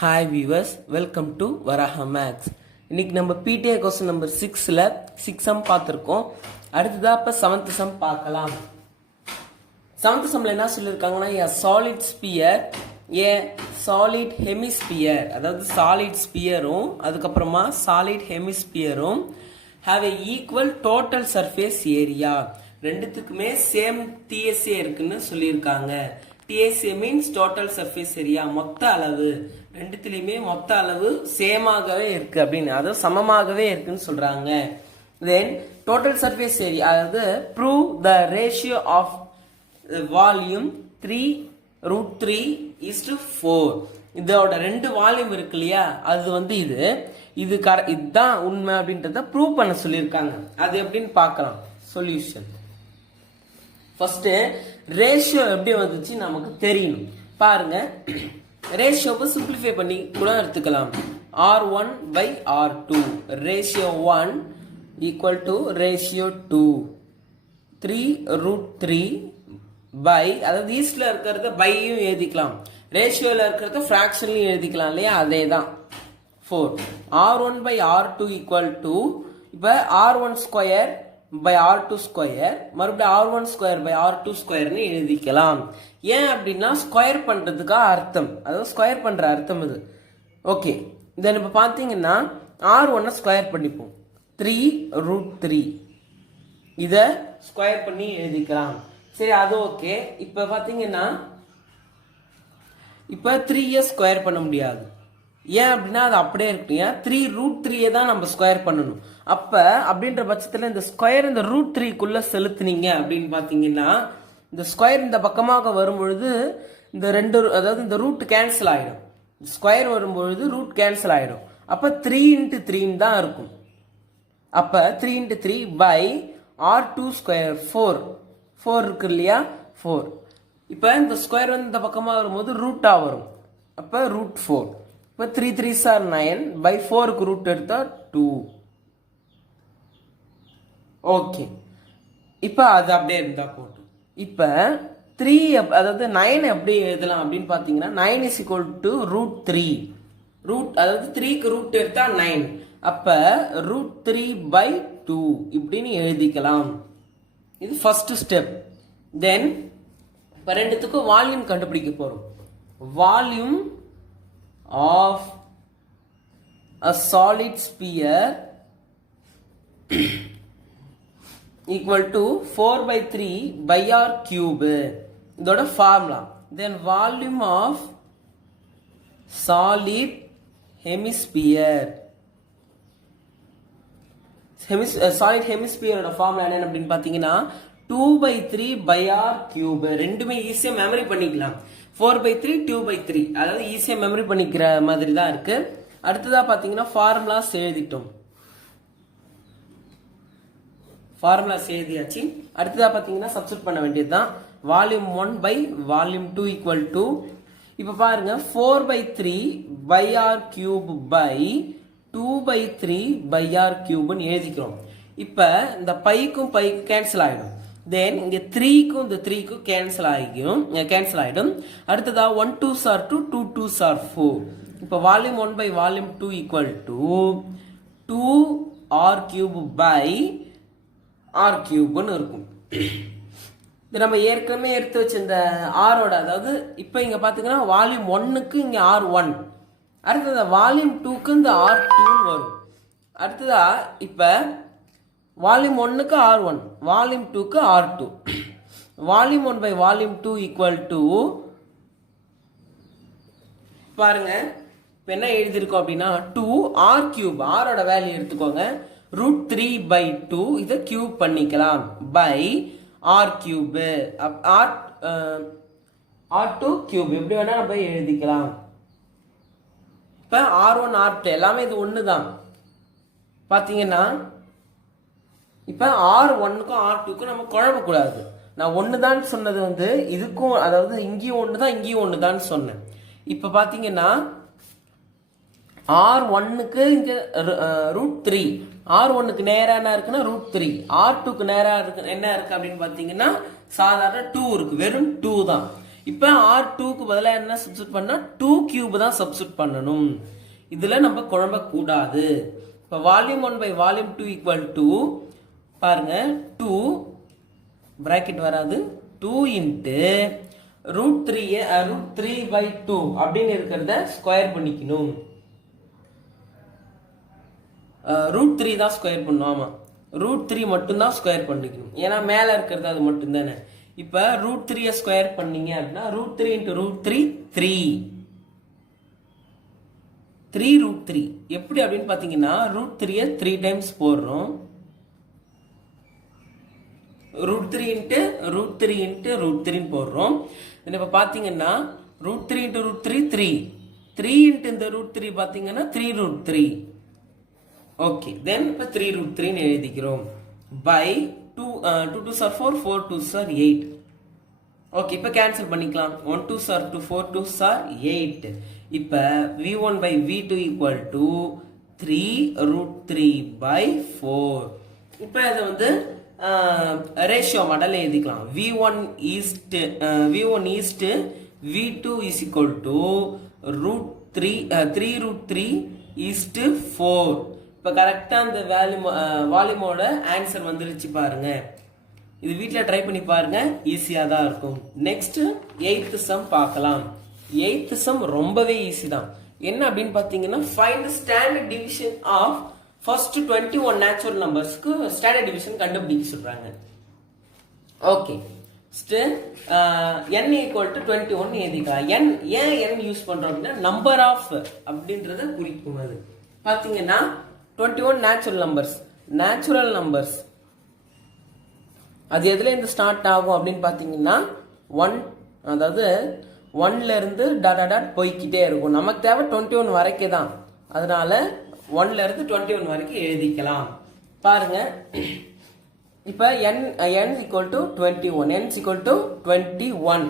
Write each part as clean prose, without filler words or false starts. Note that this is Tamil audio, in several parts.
Hi viewers, welcome to Varaha maths. இன்னைக்கு நம்ம பிடிஏ கொஸ்டின் நம்பர் 6ல் 6 சம் பார்த்துருக்கோம். அடுத்ததாக இப்போ 7th சம் பார்க்கலாம். 7th சம்மில் என்ன சொல்லியிருக்காங்கன்னா, a solid sphere, a solid hemisphere, அதாவது சாலிட் ஸ்பியரும் அதுக்கப்புறமா சாலிட் ஹெமிஸ்பியரும் have a equal total surface area. ரெண்டுத்துக்குமே சேம் டிஎஸ்ஏ இருக்குன்னு சொல்லியிருக்காங்க. TSA means total surface area, மொத்த அளவு. ரெண்டுத்துலயுமே மொத்த அளவு சேமாகவே இருக்கு அப்படின்னு, அதாவது சமமாகவே இருக்குன்னு சொல்றாங்க. தென் டோட்டல் சர்ஃபேஸ் ஏரியா, அதாவது prove the ratio of volume 3√3:4. இதோட ரெண்டு வால்யூம் இருக்கு இல்லையா, அது வந்து இதுதான் உண்மை அப்படின்றத ப்ரூவ் பண்ண சொல்லியிருக்காங்க. அது எப்படின்னு பார்க்கலாம். சொல்யூஷன் ஃபர்ஸ்ட், ரேஷியோ எப்படி வந்துச்சு நமக்கு தெரியணும். பாருங்க, ரேஷியோவை சிம்பிளிஃபை பண்ணி கூட எடுத்துக்கலாம். R1/R2, ratio 1 equal to ratio 2, 3√3 by, அதாவது ஈஸ்ட்ல இருக்கிறத பையும் எழுதிக்கலாம், ரேஷியோல இருக்கிறத ஃபிராக்ஷன்லையும் எழுதிக்கலாம் இல்லையா, அதே தான் 4. R1/R2 ஈக்குவல் டு, இப்போ R1² by R2², மறுபடியும் R1² by R2² எழுதிக்கலாம். ஏன் அப்படின்னா ஸ்கொயர் பண்றதுக்கா அர்த்தம், அதாவது ஸ்கொயர் பண்ற அர்த்தம் இது. ஓகே, இதை நம்ம பார்த்தீங்கன்னா R1 ஸ்கொயர் பண்ணிப்போம், 3√3, இத ஸ்கொயர் பண்ணி எழுதிக்கலாம். சரி, அது ஓகே. இப்ப பாத்தீங்கன்னா இப்ப 3 ஸ்கொயர் பண்ண முடியாது. ஏன் அப்படின்னா அது அப்படியே இருக்கு. ஏன் 3√3 தான் நம்ம ஸ்கொயர் பண்ணணும். அப்ப அப்படின்ற பட்சத்துல இந்த ஸ்கொயர் இந்த √3க்குள்ள செலுத்துனீங்க அப்படின்னு பாத்தீங்கன்னா, இந்த ஸ்கொயர் இந்த பக்கமாக வரும்பொழுது இந்த ரெண்டு, அதாவது இந்த ரூட் கேன்சல் ஆயிடும். ஸ்கொயர் வரும்பொழுது ரூட் கேன்சல் ஆயிடும். அப்ப 3×3 தான் இருக்கும். அப்ப 3×3 பை R2², 4 இருக்கு இல்லையா, 4. இப்ப இந்த ஸ்கொயர் வந்து இந்த பக்கமாக வரும்போது ரூட்டா வரும். அப்ப √4. இப்போ 3 3s are 9 by 4க்கு ரூட் எடுத்தா 2. ஓகே, இப்போ அது அப்படியே இருந்தா போட்டும். இப்போ 3, அதாவது 9 எப்படி எழுதலாம் அப்படின்னு பார்த்தீங்கன்னா, 9 is equal to √3. அதாவது 3க்கு ரூட் எடுத்தா 9. அப்ப √3/2 இப்படின்னு எழுதிக்கலாம். இது ஃபர்ஸ்ட் ஸ்டெப். தென் இப்போ ரெண்டுத்துக்கும் வால்யூம் கண்டுபிடிக்க போறோம். Volume of a solid sphere equal to 4/3 by r cube. இதோட formula. then volume of solid hemisphere, solid hemisphere ஓட ஃபார்முலா என்ன அப்படின்னு பாத்தீங்கன்னா 2/3 by r cube. ரெண்டுமே ஈஸியா மெமரி பண்ணிக்கலாம். 4/3 2/3, அதாவது ஈஸியா மெமரி பண்ணிக்கிற மாதிரி தான் இருக்கு. அடுத்ததா பாத்தீங்கன்னா ஃபார்முலாஸ் எழுதிட்டோம். ஃபார்முலாஸ் எழுதியாச்சு. அடுத்ததா பாத்தீங்கன்னா சப்ஸ்டிட் பண்ண வேண்டியதுதான். Volume 1 by volume 2 equal to, இப்ப பாருங்க 4/3 by r cube by 2/3 by r cube எழுதிக்கிறோம். இப்ப இந்த பைக்கும் பைக்கும் கேன்சல் ஆயிடும். தென் இங்க 3க்கும் இந்த 3க்கும் கேன்சல் ஆயிடும். அடுத்ததா 1 2s are 2, 2 2s are 4. இப்போ volume 1 by volume 2 equal to 2r³ by r³ இருக்கும். இது நம்ம ஏற்கனவே எடுத்து வச்ச இந்த ஆரோட, அதாவது இப்போ இங்க பாத்தீங்கன்னா வால்யூம் 1க்கு இங்க R1, அடுத்ததா வால்யூம் 2க்கு இந்த R2 வரும். அடுத்ததா இப்ப வால்யூம் 1க்கு R1, வால்யூம் 2க்கு R2. Volume 1 by volume 2 equal to, பாருங்க இப்போ என்ன எழுதியிருக்கோம் அப்படின்னா 2r³, ஆரோட வேல்யூ எடுத்துக்கோங்க, √3/2, இதை கியூப் பண்ணிக்கலாம், பை r³ R2³ எப்படி வேணா நம்ம எழுதிக்கலாம். இப்ப R1 R2 எல்லாமே இது ஒண்ணுதான். பாத்தீங்கன்னா இப்ப R1க்கும் R2க்கும் நம்ம குழப்பக்கூடாது. நான் ஒண்ணுதான் சொன்னது வந்து இதுக்கும், அதாவது இங்கேயும் ஒண்ணுதான் இங்கேயும் ஒண்ணுதான் சொன்னேன். இப்ப பாத்தீங்கன்னா R1க்கு இங்க √3, R1க்கு நேரா என்ன இருக்குன்னா √3, R2க்கு நேரா இருக்கு என்ன இருக்கு அப்படின்னு பாத்தீங்கன்னா சாதாரண 2 இருக்கு, வெறும் 2 தான். இப்போ R2க்கு பதிலாக என்ன சப்ஸ்டியூட் பண்ணா 2 கியூப் தான் சப்ஸ்டியூட் பண்ணணும். இதுல நம்ம குழம்ப கூடாது. இப்போ volume 1 by volume 2 equal to பாருங்க 2 பிராக்கெட் வராது 2 இன்ட்டு √3/2 அப்படின்னு இருக்கிறத ஸ்கொயர் பண்ணிக்கணும். √3 தான் ஸ்கொயர் பண்ணும். ஆமா √3 மட்டும்தான் ஸ்கொயர் பண்ணிக்கணும். ஏன்னா மேல இருக்கிறது அது மட்டும் தானே. இப்ப √3 ஸ்கொயர் பண்ணீங்க அப்படின்னா √3 இன்ட்டு √3 3 எப்படி அப்படின்னு பாத்தீங்கன்னா √3 3 டைம்ஸ் போடுறோம். √3 இன்ட்டு √3 இன்ட்டு √3 போடுறோம். இப்ப பாத்தீங்கன்னா √3 இன்ட்டு √3 3 இன்ட்டு இந்த √3 பாத்தீங்கன்னா 3√3. ஓகே தென் இப்ப 3√3 எழுதிக்கிறோம் by 2 2s are 4 4 2s are 8. Okay இப்ப கேன்சல் பண்ணிக்கலாம். 1 2s are 2 4 2s are 8. இப்ப v1 by v2 equal to 3√3 by 4. இப்ப இதை வந்து ரேஷியோ மாடல் எழுதிக்கலாம். v1 is to v2 is equal to √3 is to 4. இப்ப கரெக்டா அந்த வால்யூமோட ஆன்சர் வந்துருச்சு பாருங்க. இது வீட்டில் ட்ரை பண்ணி பாருங்க, ஈஸியா தான் இருக்கும். நெக்ஸ்ட் 8th சம் பார்க்கலாம். 8th சம் ரொம்பவே ஈஸி தான். என்ன அப்படின்னு பாத்தீங்கன்னா find standard division of first 21 natural நம்பர்ஸ்க்கு ஸ்டாண்டர்ட் டிவிஷன் கண்டுபிடிக்க சொல்றாங்க. ஓகே n ஈக்குவல் டு 21 எழுதிக்கலாம். n ஏன் n யூஸ் பண்றோம் அப்படின்னா நம்பர் ஆஃப் அப்படின்றத குறிக்கும். அது பாத்தீங்கன்னா 21 நேச்சுரல் நம்பர்ஸ் அது எதுல இருந்து ஸ்டார்ட் ஆகும் அப்படின்னு பாத்தீங்கன்னா 1, அதாவது 1ல இருந்து டாட் போய்கிட்டே இருக்கும். நமக்கு தேவை 21 வரைக்கும் தான். அதனால 1ல இருந்து 21 வரைக்கும் எழுதிக்கலாம். பாருங்க இப்ப n equal to 21 n equal to 21.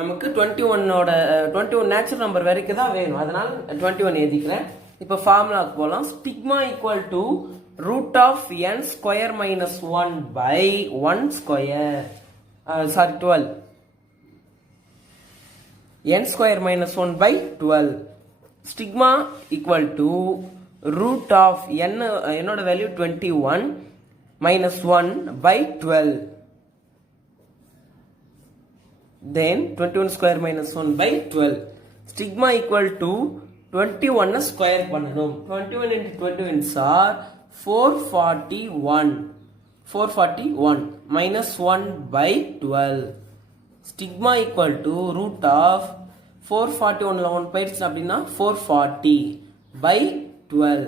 நமக்கு 21 நேச்சுரல் நம்பர் வரைக்கும் தான் வேணும். அதனால 21 எழுதிக்கிறேன். இப்ப ஃபார்முலாக்கு போலாம். Stigma equal to root of n square minus 1 by 1 square 12 n square minus 1 by 12. Stigma equal to root of n என்னோட value 21 minus 1 by 12. Then 21 square minus 1 by 12. Stigma equal to 21 square பண்ணணும். 21 into 21 are 441 minus 1 by 12. Stigma equal to root of 441ல 1 போயிடுச்சு அப்படின்னா 440 by 12.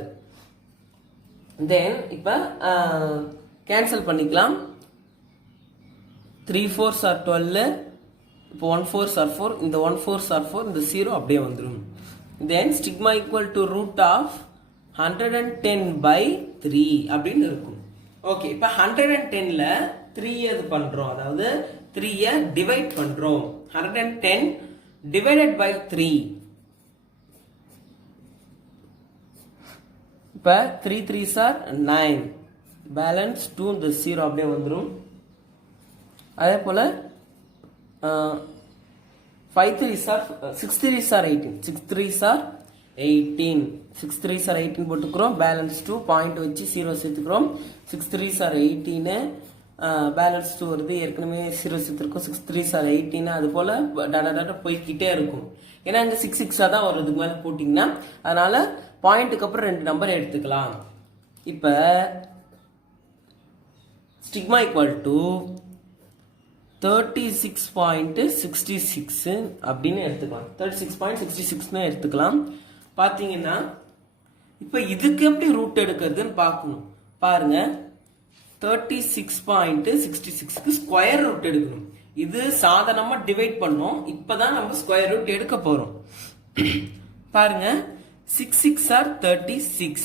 Then இப்ப கேன்சல் பண்ணிக்கலாம். 3 4s are 12. இப்போ 1 4s are 4. இந்த 1 4s are 4. இந்த 0 அப்படியே வந்துரும். Then stigma equal to root of 110 by 3 அப்படின்னு இருக்கும். ஓகே இப்ப 110ல 3 எது பண்றோம், அதாவது 3 டிவைட் பண்றோம். 110 divided by 3. இப்ப 3 3s are 9. பேலன்ஸ் 2 இந்த 0 அப்படியே வந்துரும். அதே போல 5 3s are 6 3s are 18. 6 3s are 18. 6 3s are 18 போட்டுக்கிறோம். பேலன்ஸ் 2 பாயிண்ட் வச்சு 0 சேர்த்துக்கிறோம். 6 3s are 18. பேலன்ஸ் 2 வருது. ஏற்கனவே 0 சேர்த்துருக்கோம். 6 3s are 18. அது போல டாடா போய்கிட்டே இருக்கும். ஏன்னா இங்க 6 6 தான் வருதுக்கு மேல போட்டீங்கன்னா, அதனால பாயிண்ட்டுக்கு அப்புறம் 2 நம்பர் எடுத்துக்கலாம். இப்ப ஸ்டிக்மா ஈக்குவல் டு 36.66 அப்படின்னு எடுத்துக்கலாம். 36.66 எடுத்துக்கலாம். பாத்தீங்கன்னா இப்ப இதுக்கு எப்படி ரூட் எடுக்கிறதுன்னு பார்க்கணும். பாருங்க 36.66க்கு ஸ்கொயர் ரூட் எடுக்கணும். இது சாதாரணமா டிவைட் பண்ணோம். இப்பதான் நம்ம ஸ்கொயர் ரூட் எடுக்க போறோம். பாருங்க 6 6 are 36.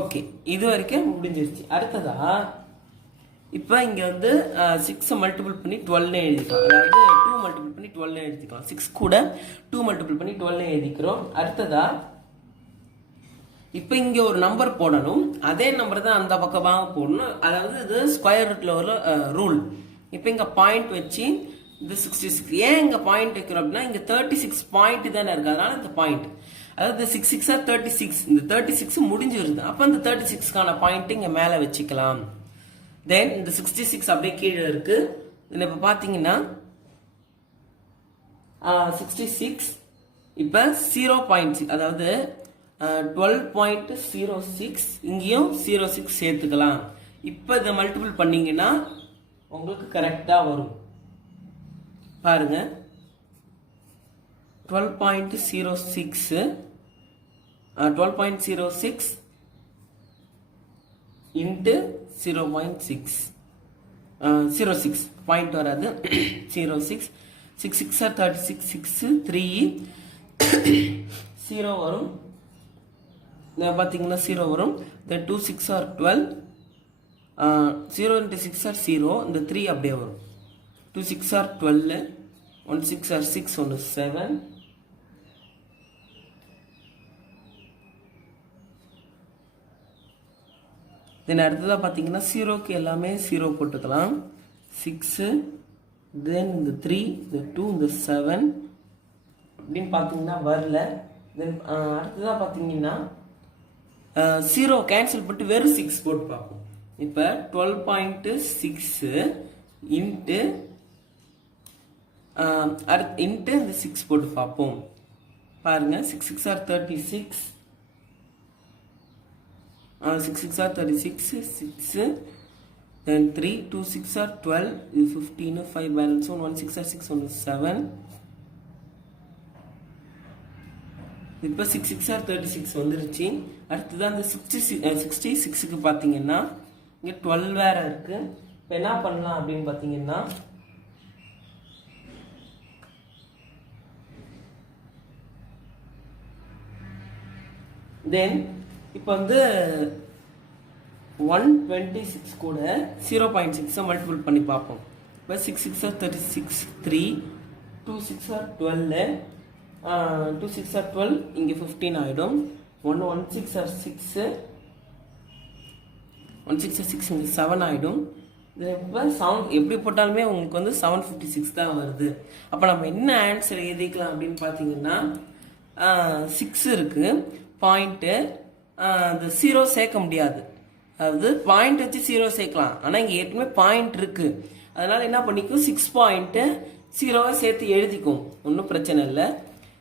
ஓகே இது வரைக்கும் முடிஞ்சிருச்சு. அடுத்ததா இப்ப இங்க வந்து 6 மல்டிபிள் பண்ணி 12 எழுதிக்கலாம். அதாவது 2 மல்டிபிள் பண்ணி 12 எழுதிக்கலாம். 6 கூட 2 மல்டிபிள் பண்ணி 12 எழுதிக்கிறோம். அடுத்ததா இப்ப இங்க ஒரு நம்பர் போடணும். அதே நம்பர் தான் அந்த பக்கமாக போடணும். அதாவது இது ஸ்கொயர் ரூட்ல ஒரு ரூல். இப்ப இங்க பாயிண்ட் வச்சு இது 66. ஏன் இங்க பாயிண்ட் வைக்கிறோம் அப்படின்னா இங்க 36 பாயிண்ட் தானே இருக்கு, அதனால இந்த பாயிண்ட். அதாவது 6 6 ஆர் 36, இந்த 36 முடிஞ்சிருது. அப்ப இந்த 36க்கான பாயிண்ட் இங்க மேல வச்சுக்கலாம். தென் இந்த 66 அப்படியே கீழே இருக்கு. இதுல இப்ப பாத்தீங்கன்னா 66 இப்ப 0.6, அதாவது 12.06 இங்கேயும் 06 சேர்த்துக்கலாம். இப்ப இதை மல்டிபிள் பண்ணீங்கன்னா உங்களுக்கு கரெக்டா வரும். பாருங்க 12.06 12.06 இன்ட்டு 0.6 06 பாயிண்ட் வராது 06 6 6 ஆர் 36 6 3 0 வரும். பார்த்தீங்கன்னா 0 வரும். தென் 2 6 ஆர் 12 0 into 6 ஆர் 0, இந்த 3 அப்படியே வரும். 2 6 ஆர் 12 1 6 ஆர் 6 1 7 தென் அடுத்ததாக பார்த்தீங்கன்னா 0க்கு எல்லாமே 0 போட்டுக்கலாம். 6 தென் இந்த 3 இந்த 2 இந்த 7 அப்படின்னு பார்த்தீங்கன்னா வரல. தென் அடுத்ததாக பார்த்தீங்கன்னா 0 கேன்சல் பண்ணிட்டு வெறும் 6 போட்டு பார்ப்போம். இப்போ 12.6 இன்ட்டு இன்ட்டு இந்த 6 போட்டு பார்ப்போம். பாருங்க 6 6 ஆர் 36 6 6 ஆர் 36 6 then 3 2 6 ஆர் 12 இது 15 5 பேலன்ஸ் 1 6 ஆர் 6 1 7 இப்போ 6 6 ஆர் 36 வந்துருச்சு. அடுத்தது அந்த 66க்கு பார்த்தீங்கன்னா இங்கே 12 வேற இருக்கு. இப்போ என்ன பண்ணலாம் அப்படின்னு பார்த்தீங்கன்னா தென் இப்போ வந்து 126 கூட 0.6 மல்டிபிள் பண்ணி பார்ப்போம். இப்போ 6 6 ஆர் 36 3 2 6 ஆர் 12 2 6 ஆர் 12 இங்கே 15 ஆகிடும். 1 1 6 ஆர் 6 1 6 ஆர் 6 இங்கே 7 ஆகிடும். இது இப்போ எப்படி போட்டாலுமே உங்களுக்கு வந்து 756 தான் வருது. அப்போ நம்ம என்ன ஆன்சர் எழுதிக்கலாம் அப்படின்னு பார்த்தீங்கன்னா 6 இருக்கு பாயிண்ட்டு, அந்த 0 சேர்க்க முடியாது. அதாவது பாயிண்ட் வச்சு 0 சேர்க்கலாம், ஆனால் இங்கே ஏற்கனவே பாயிண்ட் இருக்கு. அதனால என்ன பண்ணிக்கும் 6 பாயிண்ட்டு 0வை சேர்த்து எழுதிக்கும், ஒன்றும் பிரச்சனை இல்லை.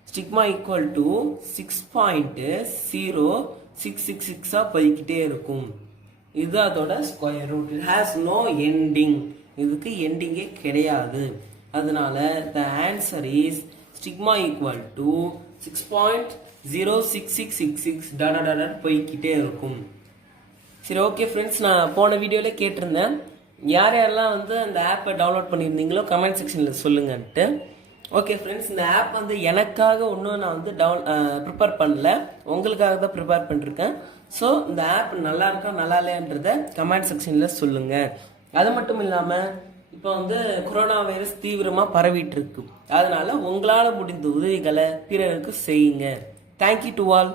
ஸ்டிக்மா ஈக்குவல் டு 6.06666 போய்கிட்டே இருக்கும். இது அதோட square root. It has no ending, இதுக்கு எண்டிங்கே கிடையாது. அதனால the answer is stigma equal to 6.06666 போய்கிட்டே இருக்கும். சரி, ஓகே ஃப்ரெண்ட்ஸ், நான் போன வீடியோல கேட்டிருந்தேன் யார் யாரெல்லாம் வந்து அந்த ஆப்பை டவுன்லோட் பண்ணியிருந்தீங்களோ கமெண்ட் செக்ஷனில் சொல்லுங்கன்ட்டு. ஓகே ஃப்ரெண்ட்ஸ், இந்த ஆப் வந்து எனக்காக ஒன்றும் நான் வந்து ப்ரிப்பேர் பண்ணல, உங்களுக்காக தான் ப்ரிப்பேர் பண்ணிருக்கேன். ஸோ இந்த ஆப் நல்லா இருக்கா நல்லா இல்லையன்றத கமெண்ட் செக்ஷனில் சொல்லுங்கள். அது மட்டும் இல்லாமல் இப்போ வந்து கொரோனா வைரஸ் தீவிரமாக பரவிட்டு இருக்கு. அதனால உங்களால் முடிந்த உதவிகளை பிறருக்கு செய்யுங்க. Thank you to all.